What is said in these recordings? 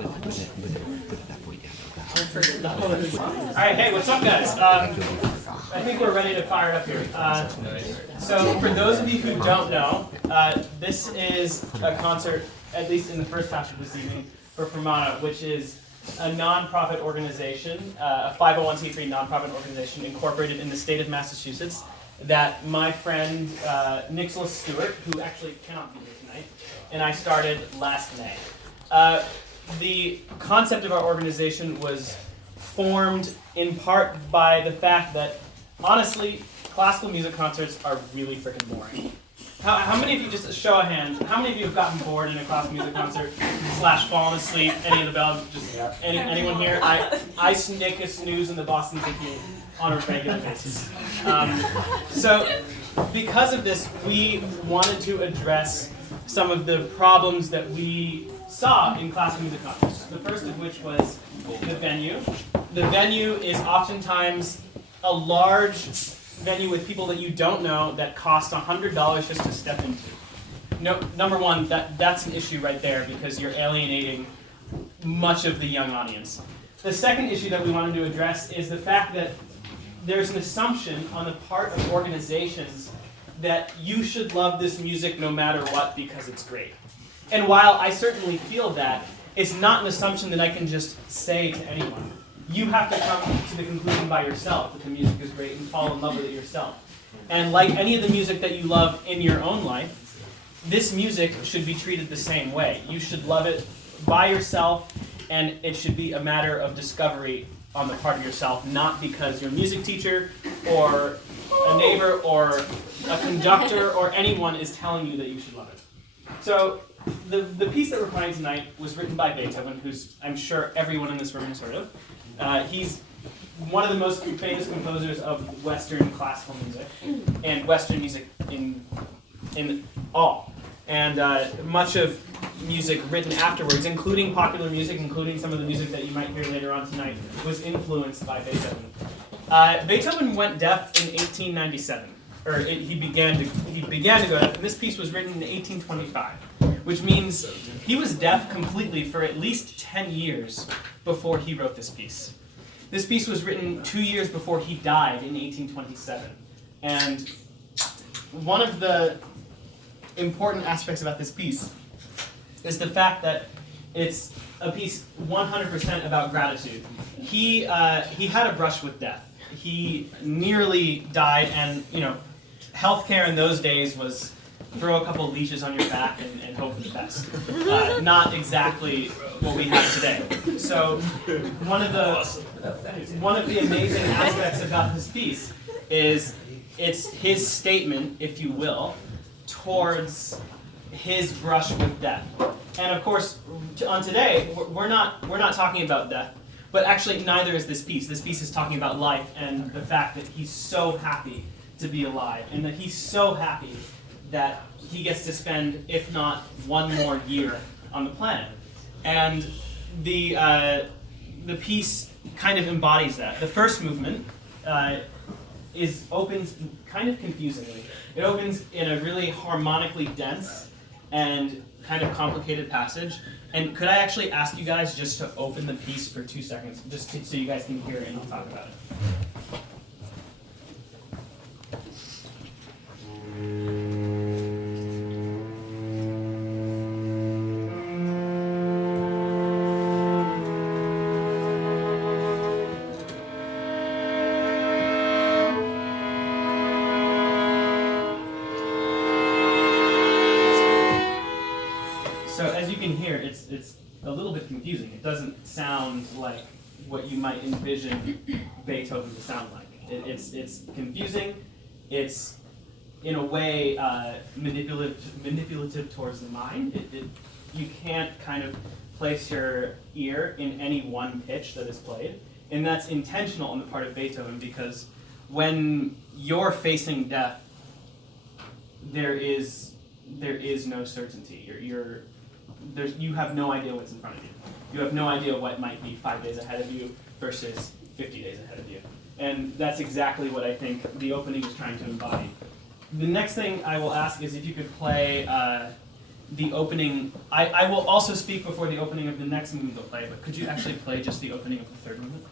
All right, hey, what's up, guys? I think we're ready to fire it up here. So for those of you who don't know, this is a concert, at least in the first half of this evening, for Fermata, which is a nonprofit organization, a 501c3 nonprofit organization incorporated in the state of Massachusetts that my friend Nicholas Stewart, who actually cannot be here tonight, and I started last May. The concept of our organization was formed in part by the fact that, honestly, classical music concerts are really freaking boring. How many of you, just a show of hands, how many of you have gotten bored in a classical music concert / fallen asleep? Any of the bells? Just anyone here? I sneak a snooze in the Boston Symphony on a regular basis. So because of this, we wanted to address some of the problems that we saw in classical music concerts. The first of which was the venue. The venue is oftentimes a large venue with people that you don't know that cost $100 just to step into. No, number one, that's an issue right there because you're alienating much of the young audience. The second issue that we wanted to address is the fact that there's an assumption on the part of organizations that you should love this music no matter what because it's great. And while I certainly feel that, it's not an assumption that I can just say to anyone. You have to come to the conclusion by yourself that the music is great and fall in love with it yourself. And like any of the music that you love in your own life, this music should be treated the same way. You should love it by yourself, and it should be a matter of discovery on the part of yourself, not because your music teacher or a neighbor or a conductor or anyone is telling you that you should love it. So the piece that we're playing tonight was written by Beethoven, who's I'm sure everyone in this room has heard of. He's one of the most famous composers of Western classical music and Western music in all. And much of music written afterwards, including popular music, including some of the music that you might hear later on tonight, was influenced by Beethoven. Beethoven went deaf in 1897, he began to go deaf, and this piece was written in 1825, which means he was deaf completely for at least 10 years before he wrote this piece. This piece was written 2 years before he died in 1827, and one of the important aspects about this piece is the fact that it's a piece 100% about gratitude. He had a brush with death. He nearly died, and healthcare in those days was throw a couple of leashes on your back and hope for the best. Not exactly what we have today. So one of the amazing aspects about this piece is it's his statement, if you will, towards his brush with death. And of course, on today, we're not talking about death, but actually neither is this piece. This piece is talking about life and the fact that he's so happy to be alive, and that he's so happy that he gets to spend, if not one more year, on the planet. And the piece kind of embodies that. The first movement opens kind of confusingly. It opens in a really harmonically dense and kind of complicated passage. And could I actually ask you guys just to open the piece for 2 seconds, just so you guys can hear it and I'll talk about it. So as you can hear, it's a little bit confusing. It doesn't sound like what you might envision Beethoven to sound like. It's confusing. It's in a way manipulative towards the mind. You can't kind of place your ear in any one pitch that is played, and that's intentional on the part of Beethoven because when you're facing death, there is no certainty. You have no idea what's in front of you. You have no idea what might be 5 days ahead of you versus 50 days ahead of you. And that's exactly what I think the opening is trying to embody. The next thing I will ask is if you could play the opening, I will also speak before the opening of the next movement they'll play, but could you actually play just the opening of the third movement?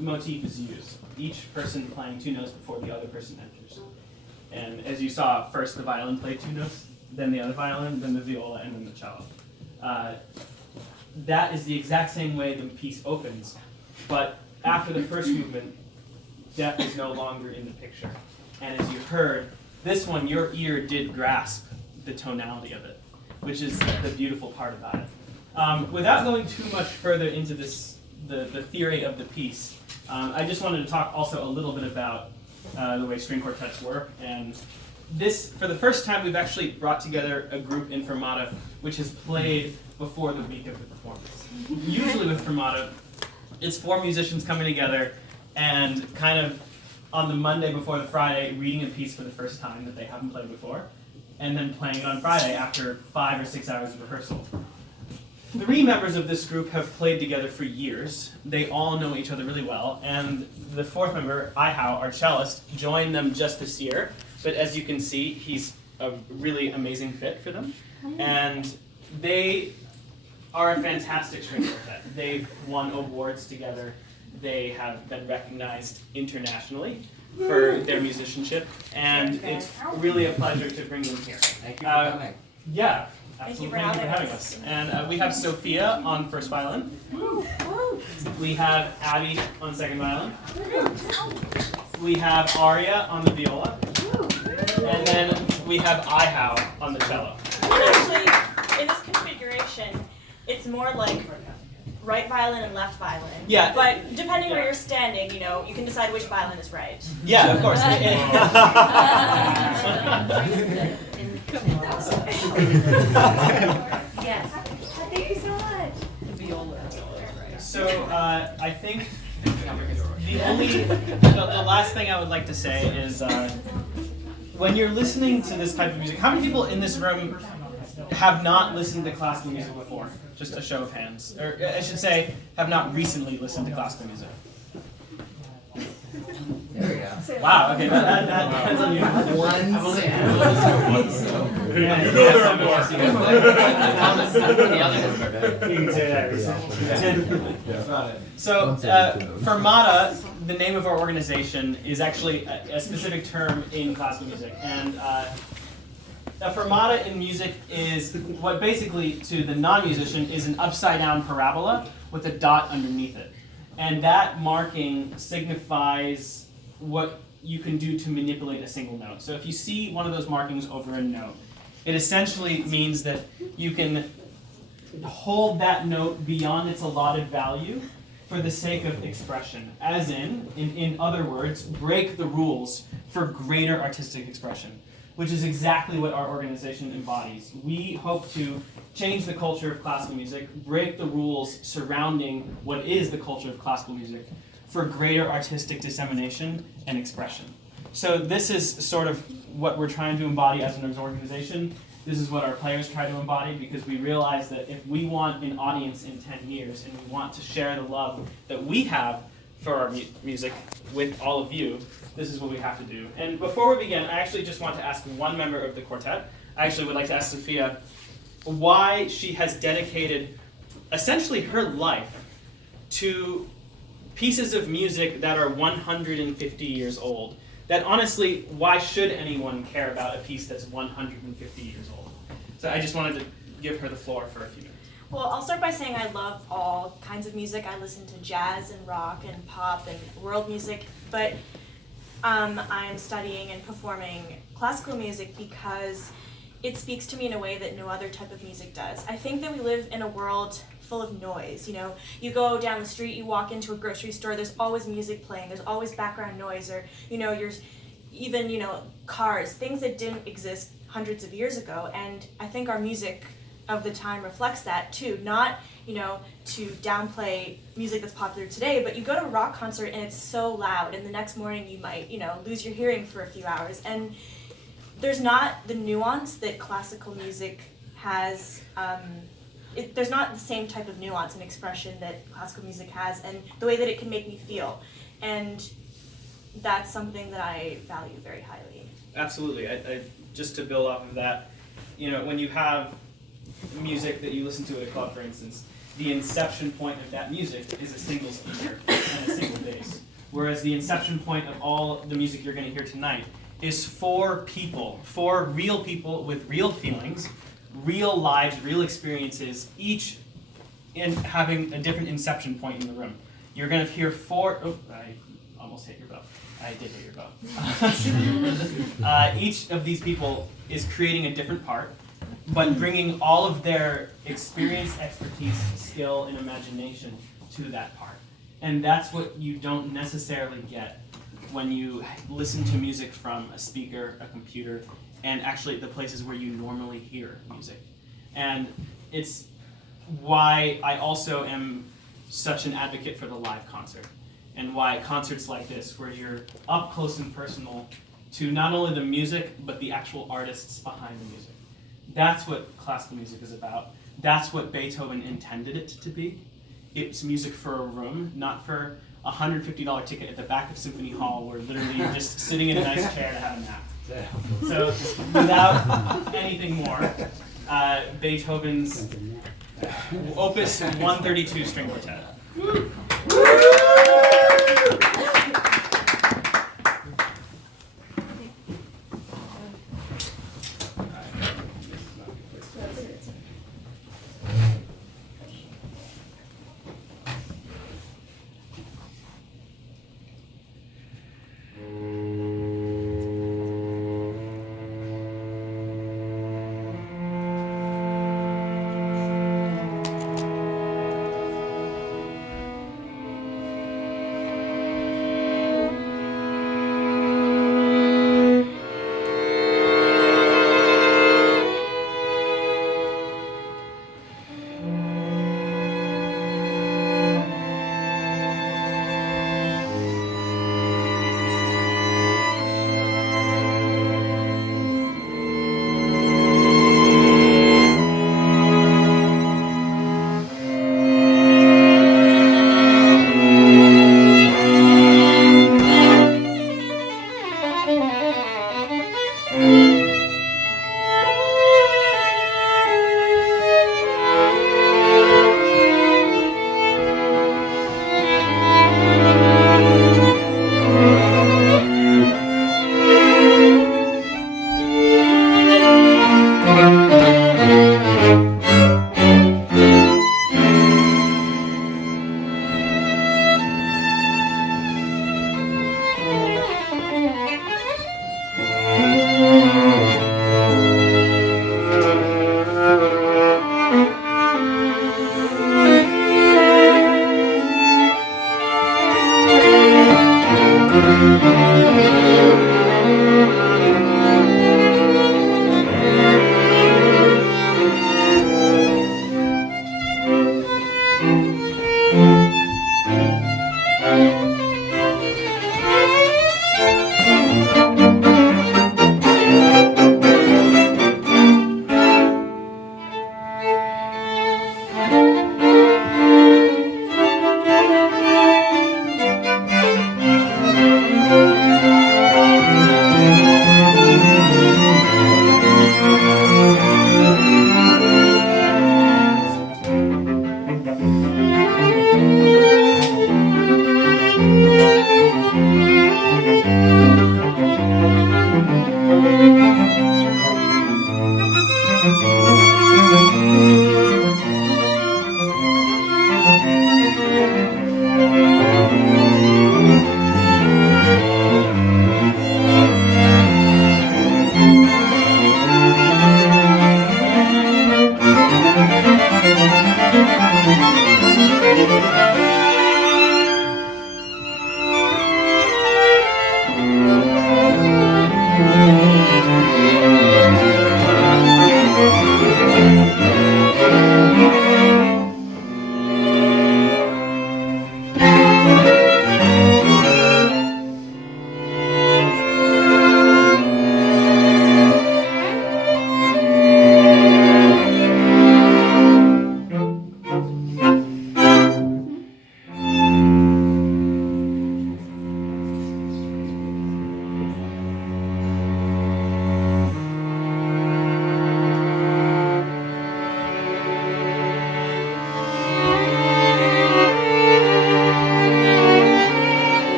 Motif is used, each person playing 2 notes before the other person enters. And as you saw, first the violin played 2 notes, then the other violin, then the viola, and then the cello. That is the exact same way the piece opens, but after the first movement, death is no longer in the picture. And as you heard, this one, your ear did grasp the tonality of it, which is the beautiful part about it. Without going too much further into this, the theory of the piece, I just wanted to talk also a little bit about the way string quartets work. And this, for the first time, we've actually brought together a group in Fermata which has played before the week of the performance. Usually with Fermata, it's 4 musicians coming together and kind of on the Monday before the Friday reading a piece for the first time that they haven't played before, and then playing it on Friday after 5 or 6 hours of rehearsal. 3 members of this group have played together for years. They all know each other really well, and the 4th member, Ihao, our cellist, joined them just this year, but as you can see, he's a really amazing fit for them, and they are a fantastic string quartet. They've won awards together. They have been recognized internationally for their musicianship, and it's really a pleasure to bring them here. Thank you for coming. Yeah. Thank you Absolutely. for having us. And we have Sophia on first violin. We have Abby on second violin. We have Arya on the viola. And then we have Ihao on the cello. Actually, in this configuration, it's more like right violin and left violin. Yeah. But depending where you're standing, you know, you can decide which violin is right. Yeah, of course. Yes. Thank you so much. So I think the last thing I would like to say is when you're listening to this type of music, how many people in this room have not listened to classical music before? Just a show of hands. Or I should say, have not recently listened to classical music. There we go. Wow, okay, that depends on you. You can say that. So, Fermata, the name of our organization, is actually a specific term in classical music. And a fermata in music is what basically, to the non-musician, is an upside-down parabola with a dot underneath it. And that marking signifies what you can do to manipulate a single note. So if you see one of those markings over a note, it essentially means that you can hold that note beyond its allotted value for the sake of expression. As in other words, break the rules for greater artistic expression, which is exactly what our organization embodies. We hope to change the culture of classical music, break the rules surrounding what is the culture of classical music for greater artistic dissemination and expression. So this is sort of what we're trying to embody as an organization. This is what our players try to embody, because we realize that if we want an audience in 10 years and we want to share the love that we have for our music with all of you, this is what we have to do. And before we begin, I actually just want to ask one member of the quartet. I actually would like to ask Sophia why she has dedicated essentially her life to pieces of music that are 150 years old. That honestly, why should anyone care about a piece that's 150 years old? So I just wanted to give her the floor for a few minutes. Well, I'll start by saying I love all kinds of music. I listen to jazz and rock and pop and world music, but I am studying and performing classical music because it speaks to me in a way that no other type of music does. I think that we live in a world full of noise. You know, you go down the street, you walk into a grocery store, there's always music playing, there's always background noise, or, you know, even, you know, cars, things that didn't exist hundreds of years ago, and I think our music of the time reflects that too. Not, to downplay music that's popular today, but you go to a rock concert and it's so loud, and the next morning you might, lose your hearing for a few hours. And there's not the nuance that classical music has. There's not the same type of nuance and expression that classical music has, and the way that it can make me feel. And that's something that I value very highly. Absolutely. Just to build off of that, when you have music that you listen to at a club, for instance, the inception point of that music is a single speaker and a single bass. Whereas the inception point of all the music you're going to hear tonight is four real people with real feelings, real lives, real experiences, each in having a different inception point in the room. You're going to hear four. Oh, I almost hit your bow. I did hit your bow. Each of these people is creating a different part, but bringing all of their experience, expertise, skill, and imagination to that part. And that's what you don't necessarily get when you listen to music from a speaker, a computer, and actually the places where you normally hear music. And it's why I also am such an advocate for the live concert, and why concerts like this, where you're up close and personal to not only the music, but the actual artists behind the music. That's what classical music is about. That's what Beethoven intended it to be. It's music for a room, not for a $150 ticket at the back of Symphony Hall where literally you're just sitting in a nice chair to have a nap. So without anything more, Beethoven's Opus 132 String Quartet.